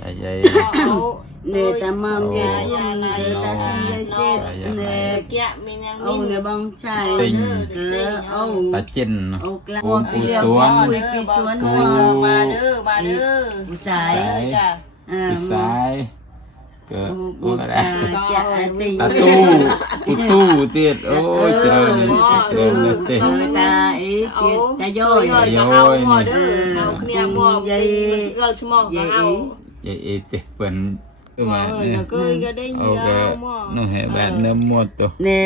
ใหญ่ใหญ่ nè ta mầm dây quân cỡ ta xin dây xét nè เกี้ยมีนาง âu nè bông chai Tình. cỡ âu ตาเจนเนาะ âu cla ปูปูสวน Ui, pi xuống มา hoa มาเด้อมาเด้อ u สาย sải จ้ะ à ผู้สายเกิด u โอ้ u อะไร sải dạ tình ตาตู้กูตู้เตี้ยโอ้ยเจริญเลยเจริญเลยเต้ người ta ý kia ta โย dôi ยก็เอาหมอเด้อเอาเนี่ยหมอมันสิเกิลสมองก็เอาใหญ่เอเตเปิ้นตัวมาเออเนี่ยก็ก็ได้โอเคยาวหมอนู่นเห็น แบบเนื้อหมดตัว nè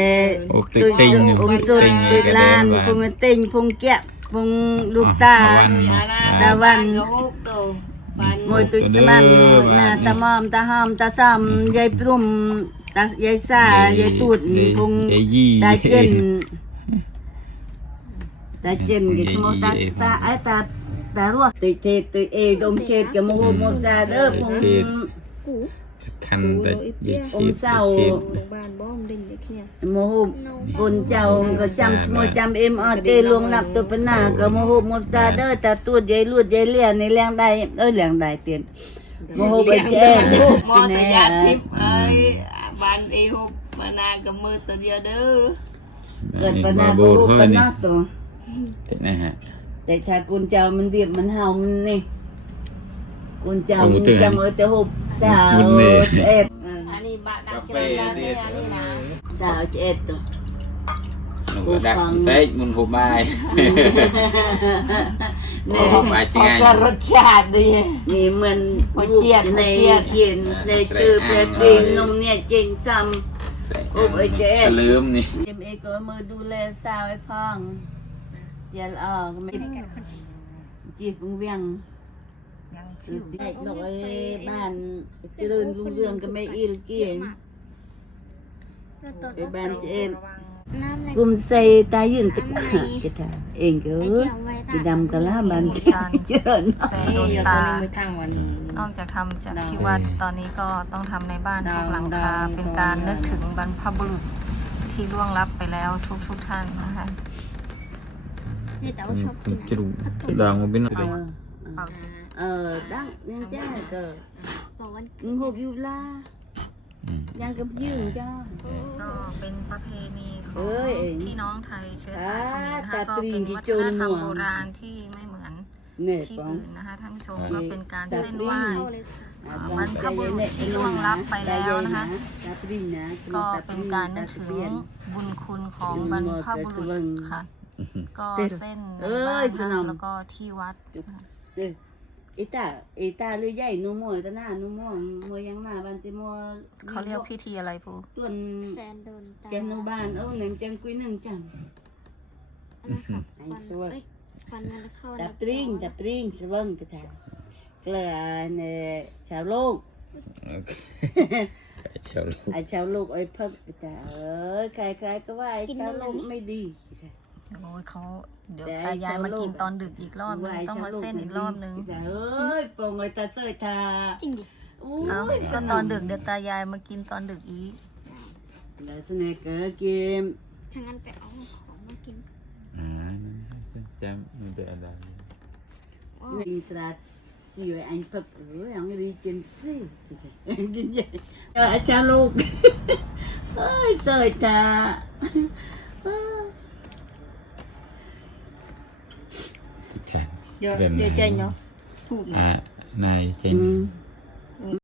Ồ, tôi tinh tinh rồi, ôm tinh sụt tinh tôi rồi, cái lan đen phùng vàng. tinh phùng kẹo phùng đục À, ta đa văn. ดาดาวัวันนก็ฮุกตัวปัน ngồi tôi Cái sẽ ăn đơ ngồi vàng là này. ta mòm ta hòm ta xăm dây plum ta dây xa dây tụt phùng ใหญ่ยี่ ta chân ta chân cái Dây chúng ta dây xa vàng. ấy ta ta luôn tôi thề tôi ê đông chết cái mồ hôi Ừ, một ra đỡ chết. phùng คันแต่ใหญ่ ông sao โรงพยาบาลบ้อมดิ่งเขี้ย mồ hôi con cháu có chăm mua chăm em ở tê luôn lặp tôi bên nào có mồ hôi một ra đỡ ta tuột dây luột dây liền này leng đài ơi leng đài tiền mồ hôi bên trên หมอตะยาทิพย์เอ้ยบ้านเอฮุบมานากับมือตัวเดียวเด้อ gần bên มา nào โบ bố ด hôi เพื่อน bên นี่ nó tổ เป็นไงฮะ tại thà con cháu mình điệp mình hào mình nè con cháu Ông mình tưởng chăm hả? ở tê hộp sao Mình nè. chết อันนี้บะดักากแฟจะได้เนี่ยอันนี้นะ sao chết tổ หนูก็ดักเต้มันหูบาย nè บายจริงก็รสชาติดี nè mình Ôi, buộc chết, cái ôi, này chết. tiền này Cái trừ này bè ăn bình rồi. nông nhẹ chênh xăm โอ้ยเจ๊ลืมนี่ em ấy có mơ đu lê sao ấy phong giờ là ờ mấy chị cũng viên ยัง từ xí lỗi bàn cái đơn lu đường cái mấy il kia ไปบ้านเจ๊น้ำใน cùng xây ta dừng tất cả Ăn này. cái thà em ไอ้ cứ เกี่ยวไว้ chị ได้ đâm cả lá bàn มีการ chơi แสงโดนนี่ตาตัวนี้ไม่ทางวันนี้นอกจากทำจากที่วัดตอนนี้ก็ต้องทำในบ้านทุกหลังคาดาวเป็นการดาวนึกถึงบรรพบุรุษที่ล่วงลับไปแล้วทุกทุกๆท่านนะคะ นี่แต่ว่าชอบกินจะดูจะดังมาเป็นเป่าสิ ờ đăng nên cha cờ บอกวัน hộp du la đang cầm dương cho ก็เป็นประเพณีขอเอ้ยงพี่น้องไทยเชื้อสายเขมรนะคะตาก็เป็นวัฒนธรรมโบราณที่ไม่เหมือนที่อื่นนะคะท่านผู้ชมก็เป็นการเส้นไหว้ เข้าเลยค่ะบรรพบุรุษที่ล่วงลับไปแล้วนะคะ ก็เป็นการนึกถึงบุญคุณของบรรพบุรุษค่ะ ก็เส้นในเอ้บ้ายนสนนะมแล้วก็ที่วัดนะคะ Ừ. ý ta ý ta lưới dây nu mồi ta na nu mồi mồi yang na ban ti mồi เขาเรียกพิธีอะไรปู tuần แซนโดนตาเจนูบานโอ้หนึ่งจังกุยหนึ่งจังอันนั้นค่ะไอ้ฟันสัวเอ้ยฟันมันเข้าตาปริงตาปริงสว่างกระถางเกลือเนี่ยชาวโลกเชียวลูกไอ้ชาวโลกไอ้พักกระถางเอ้ยใครใครก็ว่าไอ้ชาวโลกไม่ดี โอ้ยเขาเดี๋ยวแต่ตายายมากินชาวโลกตอนดึกอีกรอบนึงต้องมาเส้นอีกรอบนึงเอ้ยปงไอ้ตาเสยทาจริงดิโอ้เอ้ายก็ตอนดึกเดี๋ยวตายายมากินตอนดึกอีกเดี๋ยวสเนกเกอร์กิมถ้างั้นไปเอาของมากินอ่าจำมันเป็นอะไร Đi ra siêu anh Phật ở ông đi trên siêu đi vậy à, chào luôn ôi trời ta ที่แขนเดี๋ยวเดี๋ยวใจเนาะถูกอ่านายเจน ừ.